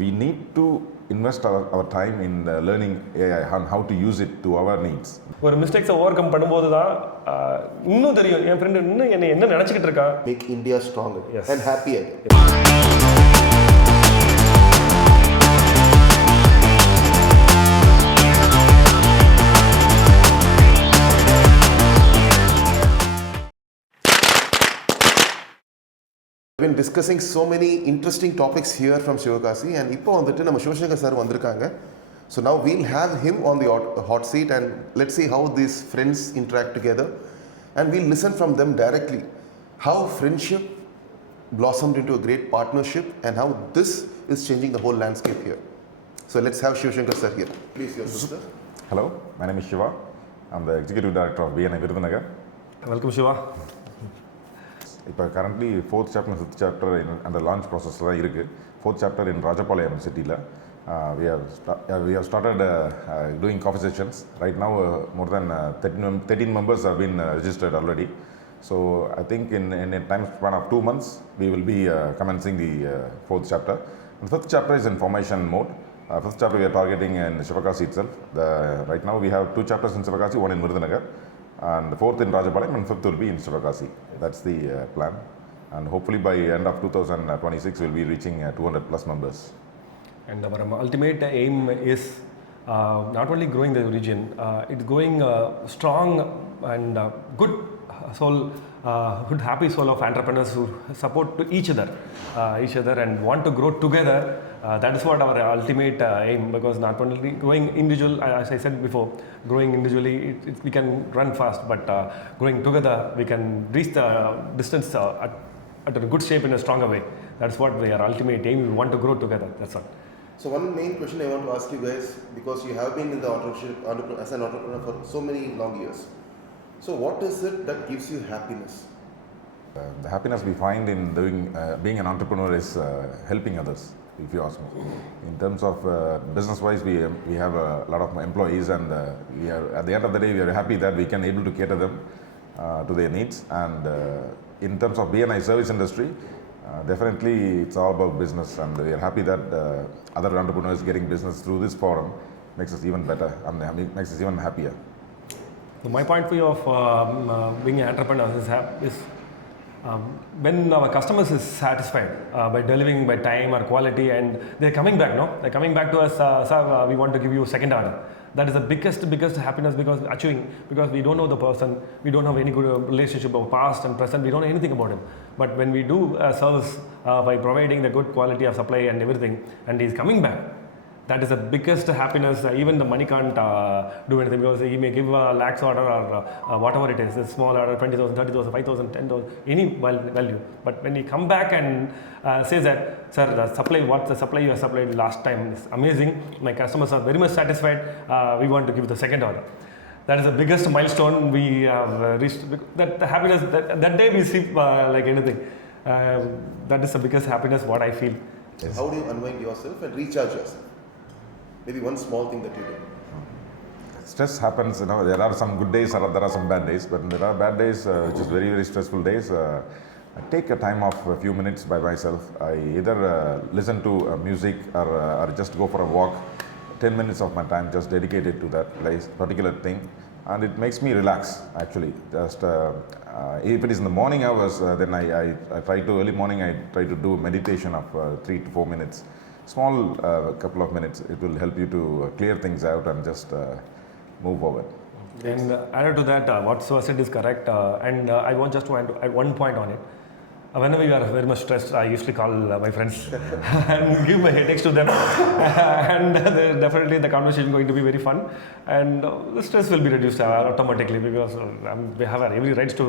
We need to invest our time in learning AI and how to use it to our needs. ஒரு மிஸ்டேக்ஸை over come பண்ணும்போது தான் இன்னும் தெரியும் என் friend இன்னும் என்ன நினச்சிக்கிட்டு இருக்கா. Make India stronger and happier. We've been discussing so many interesting topics here from Shivakasi, and இப்போ வந்துட்டு நம்ம சிவசங்கர் சார் வந்திருக்காங்க. So now we'll have him on the hot seat and let's see how these friends interact together, and we'll listen from them directly how friendship blossomed into a great partnership and how this is changing the whole landscape here. So let's have Sivashankar sir here. Please, your sister. Hello, my name is Shiva. I'm the Executive Director of BNI Virudhunagar. Welcome Shiva. இப்போ currently 4th chapter and 5th chapter அந்த launch ப்ராசஸில் தான் இருக்குது. 4th chapter in Rajapalayam சிட்டியில் we have started doing coffee sessions. Right now more than 13 members have been registered already. So I think in a time span of 2 months we will be commencing the 4th chapter. And 5th chapter is in formation mode. 5th chapter we are targeting in Sivakasi itself. Right now we have 2 chapters in Sivakasi, 1 in Virudhunagar, and 4th in Rajapalayam, and 5th will be in Sivakasi. That's the plan, and hopefully by end of 2026 we'll be reaching 200 plus members. And our ultimate aim is not only growing the region, it's growing strong and good soul, good happy soul of entrepreneurs who support to each other and want to grow together. That is what our ultimate aim, because not only growing individual, as I said before, growing individually we can run fast, but growing together we can reach the distance at a good shape in a stronger way. That's what our ultimate aim. We want to grow together. That's all. So one main question I want to ask you guys, because you have been in the entrepreneurship as an entrepreneur for so many long years. So what is it that gives you happiness? The happiness we find in being an entrepreneur is helping others, if you ask me. In terms of business-wise, we have a lot of employees, and we are, at the end of the day, we are happy that we can able to cater them to their needs. And in terms of BNI service industry, definitely it's all about business, and we are happy that other entrepreneurs getting business through this forum makes us even better and makes us even happier. So my point of view of being an entrepreneur is when our customers is satisfied by delivering by time or quality, and they're coming back, they're coming back to us, sir, we want to give you second order. That is the biggest happiness, because we don't know the person, we don't have any good relationship of past and present, we don't know anything about him. But when we do service by providing the good quality of supply and everything, and he's coming back, that is the biggest happiness. Even the money can't do anything, because he may give a lakhs order or whatever it is, a small order, 20,000, 30,000, 5,000, 10,000, any value. But when he come back and says that, sir, the supply you have supplied last time is amazing, my customers are very much satisfied, we want to give the second order. That is the biggest milestone we have reached. That the happiness, that day we sleep like anything. That is the biggest happiness what I feel. Yes. How do you unwind yourself and recharge yourself? Maybe one small thing that you do. Stress happens, there are some good days or there are some bad days, but there are bad days, which is very, very stressful days. I take a time of a few minutes by myself. I either listen to music or just go for a walk. 10 minutes of my time just dedicated to that particular thing, and it makes me relax actually. Just if it is in the morning hours, then I try to, early morning I try to do meditation of 3 to 4 minutes. Small couple of minutes, it will help you to clear things out and just move forward. And added to that, what Siva said is correct, and I want just to add one point on it. Whenever you are very much stressed, I usually call my friends and give my headaches to them, and definitely the conversation is going to be very fun, and the stress will be reduced automatically, because we have every right to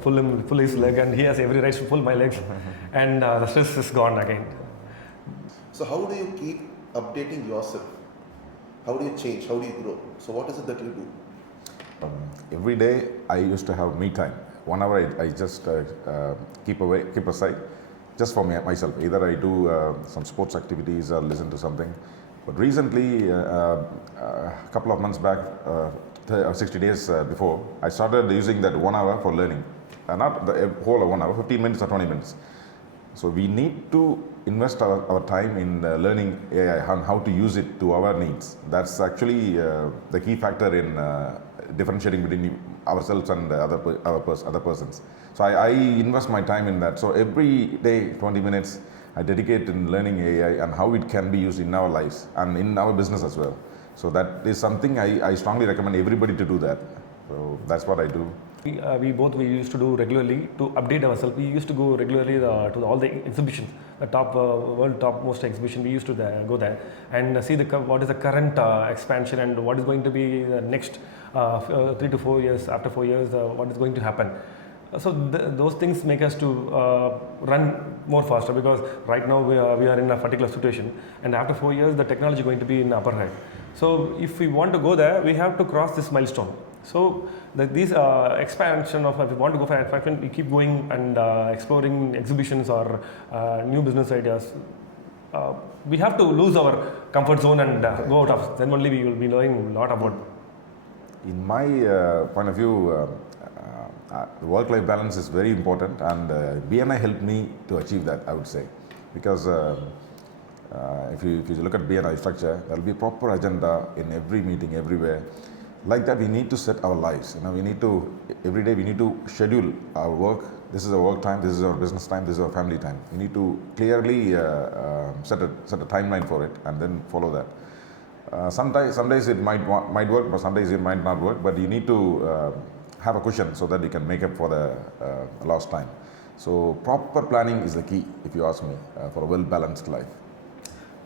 pull his leg, and he has every right to pull my legs, and the stress is gone again. So how do you keep updating yourself? How do you change? How do you grow? So what is it that you do? Every day I used to have me time. 1 hour I just keep aside just for myself. Either I do some sports activities or listen to something. But recently, a couple of months back, 60 days before, I started using that 1 hour for learning. Not the whole 1 hour, 15 minutes or 20 minutes. So we need to invest our time in learning AI and how to use it to our needs. That's actually the key factor in differentiating between ourselves and other persons. So I invest my time in that. So every day, 20 minutes, I dedicate in learning AI and how it can be used in our lives and in our business as well. So that is something I strongly recommend everybody to do that. So that's what I do. We used to do regularly to update ourselves. We used to go regularly to all the exhibitions, the top world topmost exhibition. We used to go there and see what is the current expansion and what is going to be the next 3 to 4 years. After 4 years, what is going to happen. So those things make us to run more faster, because right now we are in a particular situation, and after 4 years the technology is going to be in upper head. So if we want to go there, we have to cross this milestone. So these expansion of, if we want to go for expansion, we keep going and exploring exhibitions or new business ideas. We have to lose our comfort zone and go out of. Then only we will be learning a lot about. In my point of view, work-life balance is very important, and BNI helped me to achieve that, I would say, because if you look at BNI structure, there will be proper agenda in every meeting, everywhere. Like that, we need to set our lives. We need to, every day we need to schedule our work. This is our work time, this is our business time, this is our family time. We need to clearly set a timeline for it and then follow that. Some days it might work, but some days it might not work, but you need to have a cushion so that you can make up for the lost time. So proper planning is the key, if you ask me, for a well-balanced life.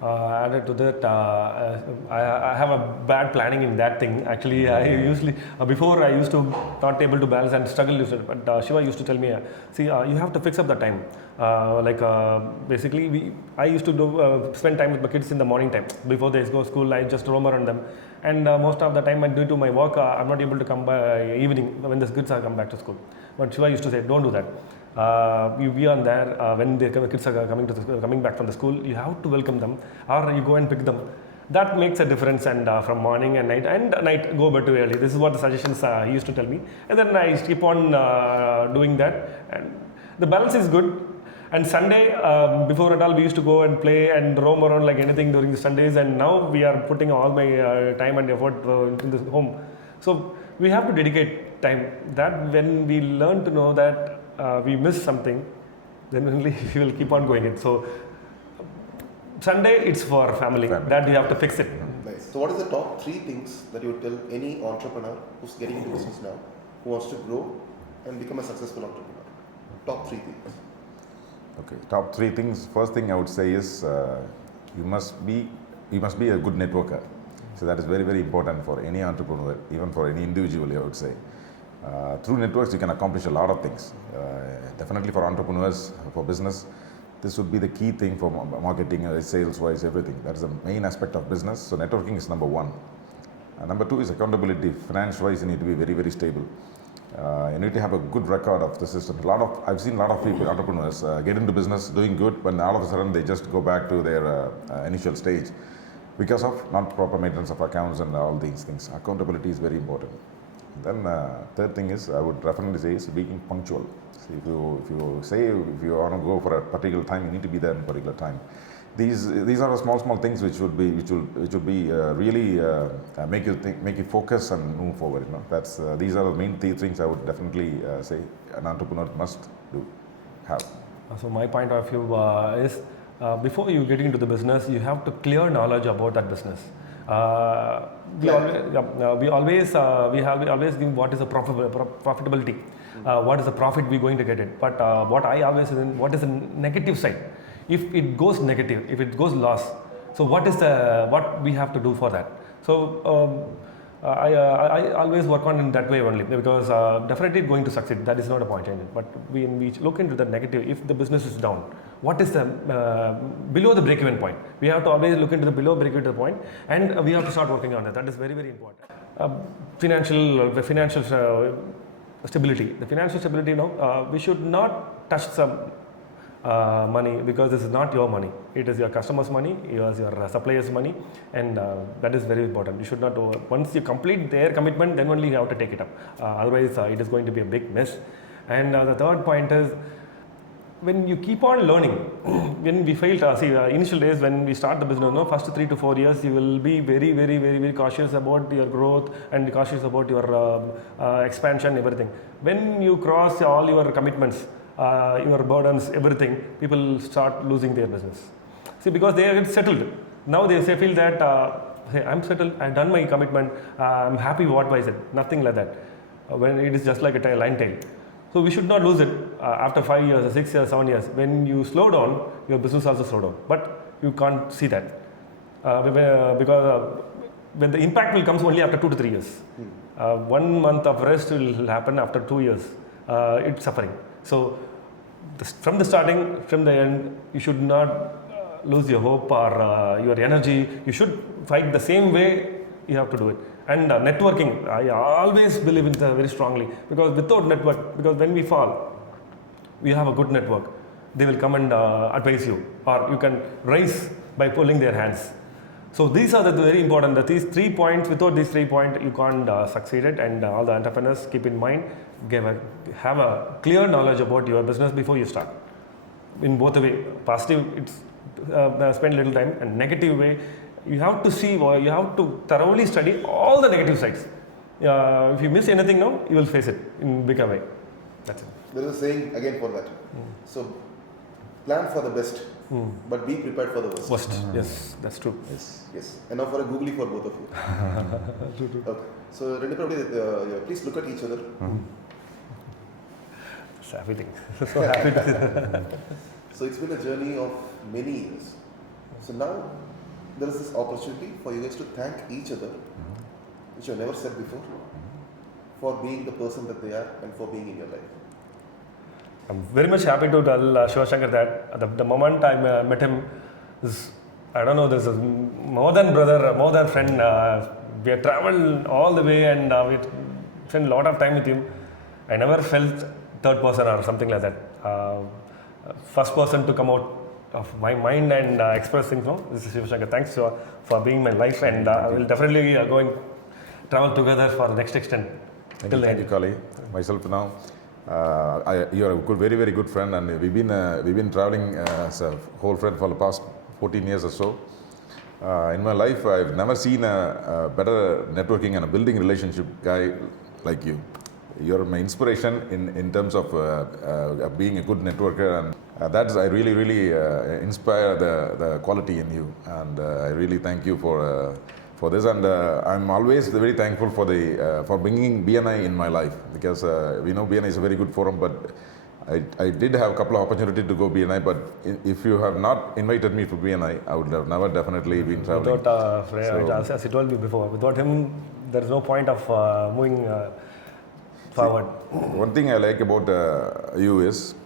Added to that, I have a bad planning in that thing. Actually, I usually, before I used to not able to balance and struggle with it. But Shiva used to tell me, see, you have to fix up the time. Basically, I used to spend time with my kids in the morning time. Before they go to school, I just roam around them. And most of the time, due to my work, I'm not able to come by evening when the kids are come back to school. But Shiva used to say, don't do that. You be on there when the kids are coming back from the school. You have to welcome them, or you go and pick them. That makes a difference. And from morning and night go bed too early. This is what the suggestions he used to tell me. And then I keep on doing that. And the balance is good. And Sunday, before it all, we used to go and play and roam around like anything during the Sundays. And now we are putting all my time and effort into the home. So we have to dedicate time. That when we learn to know that we miss something, then only we will keep on going it. So Sunday it's for family. That you have to fix it. Nice. So what is the top 3 things that you would tell any entrepreneur who's getting into business now, who wants to grow and become a successful entrepreneur? Top 3 things. Okay, top 3 things. First thing I would say is you must be a good networker. So that is very, very important for any entrepreneur, even for any individual, I would say. Through networks, you can accomplish a lot of things. Definitely for entrepreneurs, for business, this would be the key thing for marketing, sales-wise, everything. That is the main aspect of business. So networking is number 1. Number 2 is accountability. Finance-wise, you need to be very, very stable. You need to have a good record of the system. I've seen a lot of people, entrepreneurs, get into business, doing good, but all of a sudden they just go back to their initial stage because of not proper maintenance of accounts and all these things. Accountability is very important. Then third thing is, I would definitely say, is being punctual. So if you want to go for a particular time, you need to be there in a particular time. These are the small things which will be really make you focus and move forward. These are the main 3 things I would definitely say an entrepreneur must have. So my point of view is, before you get into the business, you have to clear knowledge about that business. We always think what is the profitability, what is the profit we're going to get it. But what is the negative side? If it goes negative, if it goes loss, so what we have to do for that? So I always work on in that way only, because definitely going to succeed. That is not a point in it. But when we look into the negative, if the business is down, what is the below the break-even point? We have to always look into the below break-even point, and we have to start working on that. That is very, very important. Financial stability. The financial stability, we should not touch some money, because this is not your money. It is your customer's money, it is your supplier's money, and that is very important. You should not, once you complete their commitment, then only you have to take it up. Otherwise, it is going to be a big mess. And the third point is, when you keep on learning, when we failed, initial days when we start the business, no, first 3 to 4 years, you will be very, very, very, very cautious about your growth and cautious about your expansion, everything. When you cross all your commitments, your burdens, everything, people start losing their business. See, because they are settled. Now they feel that, hey, I'm settled, I've done my commitment, I'm happy what I said, nothing like that. When it is just like a line tail. So we should not lose it after 5 years, 6 years, 7 years. When you slow down, your business also slow down. But you can't see that because when the impact will come only after 2 to 3 years. 1 month of rest will happen after 2 years. It's suffering. So from the starting, from the end, you should not lose your hope or your energy. You should fight the same way. You have to do it. And networking, I always believe in it very strongly, because without network, because when we fall, we have a good network. They will come and advise you, or you can rise by pulling their hands. So these are the very important. That these 3 points. Without these 3 points, you can't succeed it. And all the entrepreneurs keep in mind, have a clear knowledge about your business before you start. In both the way, positive, it's spend little time, and negative way, you have to see, you have to thoroughly study all the negative sides. If you miss anything now, you will face it in bigger way. That's it. There is a saying again for that. So, plan for the best, but be prepared for the worst. Worst. Yes, that's true. Yes. And now for a googly for both of you. True. Okay. So, please look at each other. It's everything. So happy to see that. So, it's been a journey of many years. So now, there is this opportunity for you guys to thank each other, which you have never said before, for being the person that they are and for being in your life. I'm very much happy to tell Sivashankar that the moment I met him, I don't know, this is more than brother, more than friend. We have traveled all the way and we spent a lot of time with him. I never felt third person or something like that. First person to come out of my mind and express things. No, this is Sivashankar. Thanks for being my life, and I will definitely going travel together for the next extent. Thank you, Kali. Myself now. You are a very, very good friend, and we've been traveling as a whole friend for the past 14 years or so. In my life, I've never seen a better networking and a building relationship guy like you. You're my inspiration in terms of being a good networker, and that's I really inspire the quality in you, and I really thank you for this. And I'm always very thankful for bringing BNI in my life, because we know BNI is a very good forum, but I did have a couple of opportunities to go BNI, but if you have not invited me for BNI, I would have never definitely been traveling. Without, as I told you before, without him, there is no point of moving forward. One thing I like about you is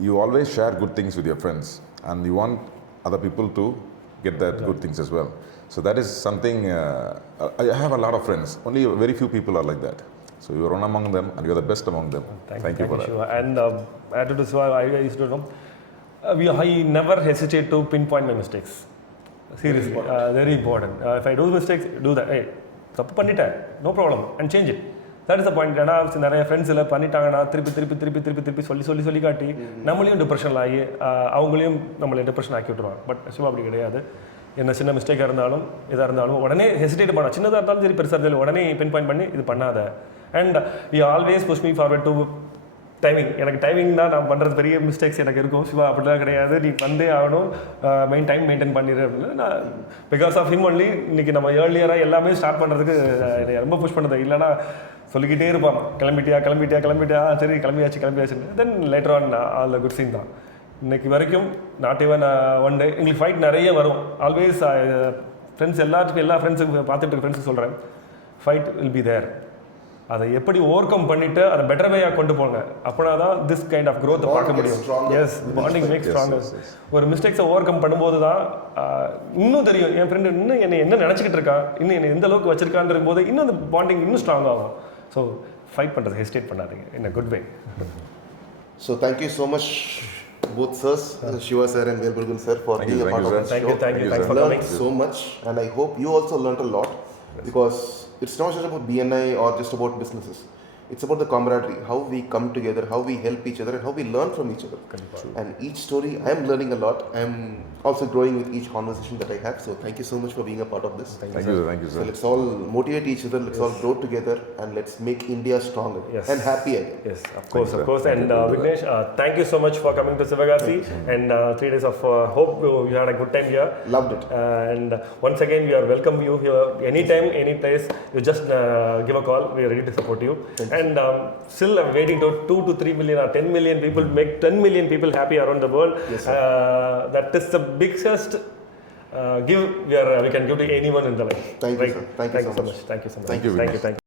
you always share good things with your friends, and you want other people to get that good things as well. So that is something, I have a lot of friends, only very few people are like that. So you are one among them, and you are the best among them. Thank you for that. Shiva. And added to Shiva, I used to know, I never hesitate to pinpoint my mistakes. Seriously, very important. If I do mistakes, do that. Hey, தப்பு பண்ணிட்டேன், no problem, and change it. That is the point. ஏன்னா நிறைய friends எல்லாம் பண்ணிட்டாங்கன்னா திருப்பி சொல்லி காட்டி நம்மளையும் டிப்ரெஷனில் ஆகி அவங்களையும் நம்மளை டிப்ரெஷன் ஆக்கி விட்டுருவாங்க. பட் சிவா அப்படி கிடையாது. என்ன சின்ன மிஸ்டேக்காக இருந்தாலும் எதாக இருந்தாலும் உடனே ஹெசிடேட் பண்ண, சின்னதாக இருந்தாலும் சரி பெருசாக இருந்தாலும் உடனே பின் பாயிண்ட் பண்ணி இது பண்ணாத. And you always push me forward to timing. எனக்கு டைமிங் தான் நான் பண்ணுறது பெரிய மிஸ்டேக்ஸ் எனக்கு இருக்கும். சிவா அப்படிலாம் கிடையாது, நீ வந்தே ஆகணும், டைம் மெயின்டைன் பண்ணிடு அப்படின்னு. நான் பிகாஸ் ஆஃப் ஹிம் ஒன்லி இன்னைக்கு நம்ம ஏர்லியராக எல்லாமே ஸ்டார்ட் பண்ணுறதுக்கு ரொம்ப புஷ் பண்ணது. இல்லைனா சொல்லிக்கிட்டே இருப்பான், கிளம்பிட்டியா, சரி கிளம்பியாச்சு. Then later on all the good scene தான். இன்னைக்கு வரைக்கும் நாட் ஈவன் ஒன் டே எங்களுக்கு ஃபைட் நிறைய வரும். ஆல்வேஸ் ஃப்ரெண்ட்ஸ் எல்லா ஃப்ரெண்ட்ஸுக்கு பார்த்துட்டு இருக்க ஃப்ரெண்ட்ஸுக்கு சொல்கிறேன், ஃபைட் வில் பி தேர். அதை எப்படி ஓவர் கம் பண்ணிவிட்டு அதை பெட்டர் வேயாக கொண்டு போங்க. அப்படின்னா தான் திஸ் கைண்ட் ஆஃப் க்ரோத்தை பார்க்க முடியும். Yes, bonding make stronger. ஒரு மிஸ்டேக்ஸை ஓவர் கம் பண்ணும்போது தான் இன்னும் தெரியும் என் ஃப்ரெண்டு இன்னும் என்ன நினச்சிக்கிட்டு இருக்கான், இன்னும் என்னை எந்த அளவுக்கு வச்சிருக்கான்ற போது இன்னும் அந்த பாண்டிங் இன்னும் ஸ்ட்ராங் ஆகும். ஸோ ஃபைட் பண்ணுறது ஹெசிடேட் பண்ணாதீங்க, in a good way. So thank you so much both sirs, Shiva sir and Velburgun sir, for being a part of this show. Thank you. Thanks for coming. So much, and I hope you also learnt a lot, because it's not just about BNI or just about businesses. It's about the camaraderie, how we come together, how we help each other, and how we learn from each other. And each story, I am learning a lot. I am also growing with each conversation that I have. So thank you so much for being a part of this. Thank you, sir. Thank you, So sir. let's all motivate each other. Let's all grow together, and let's make India stronger and happy again. Yes, of course, you, of course. And Viknesh, thank you so much for coming to Sivashankar, and 3 days of hope you had a good time here. Loved it. And once again, we are welcome you here anytime, any place. You just give a call. We are ready to support you. And still, I'm waiting to 2 to 3 million or 10 million people make 10 million people happy around the world. Yes, that is the biggest give we can give to anyone in the life. Thank you, sir. Thank you so much. Thank you so much. Thank you, Thank you. Viknesh. Thank you.